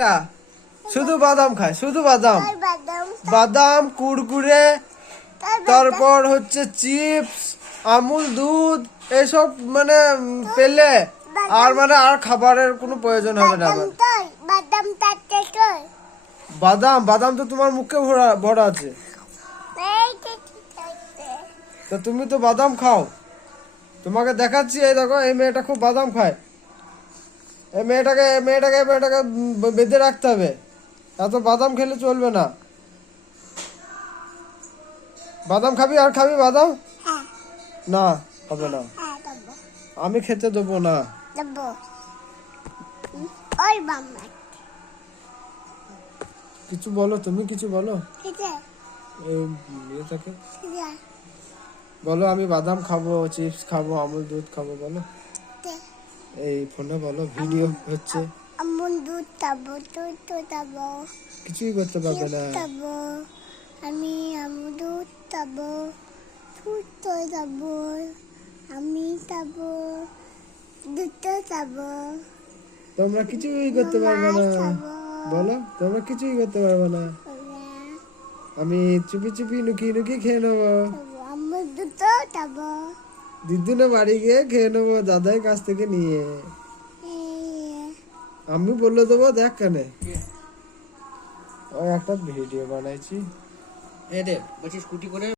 এটা শুধু বাদাম খায়, শুধু বাদাম, বাদাম কুরকুরে, তারপর হচ্ছে চিপস, আমুল দুধ, এসব মানে পেলে আর মানে আর খাবারের কোনো প্রয়োজন হবে না। বাদাম, বাদাম তো তোমার মুখে ভরা ভরা আছে, তো তুমি তো বাদাম খাও। তোমাকে দেখাচ্ছি, এই দেখো এই মেয়েটা খুব বাদাম খায়। এই মেয়েটাকে বেঁধে রাখতে হবে, এত বাদাম খেলে চলবে না। বাদাম খাবি আর খাবি বাদাম? না, হবে না, আমি খেতে দেবো না। কিছু বলো, তুমি কিছু বলো এই মেয়েটাকে, বলো আমি বাদাম খাবো, চিপস খাবো, আমুল দুধ খাবো, বলো এই ফোনে বলো, ভিডিও হচ্ছে। আমুল দুধ খাবো, দুধ খাবো, কিছুই করতে পারবে না। আমি আমুল দুধ খাবো, দুধ খাবো, আমি খাবো, দুধ খাবো। তোমরা কিছুই করতে পারবে না, বলো তোমরা কিছুই করতে পারবে না। আমি চুপি চুপি লুকিয়ে লুকিয়ে খেয়ে নেবো, আমুল দুধ খাবো, দিদুনে বাড়ি গিয়ে খেয়ে নেবো দাদার কাছ থেকে নিয়ে। আমি বলে দেবো, দেখ কেনে ওই একটা ভিডিও বানাইছি। এই দে বলছি স্কুটি করে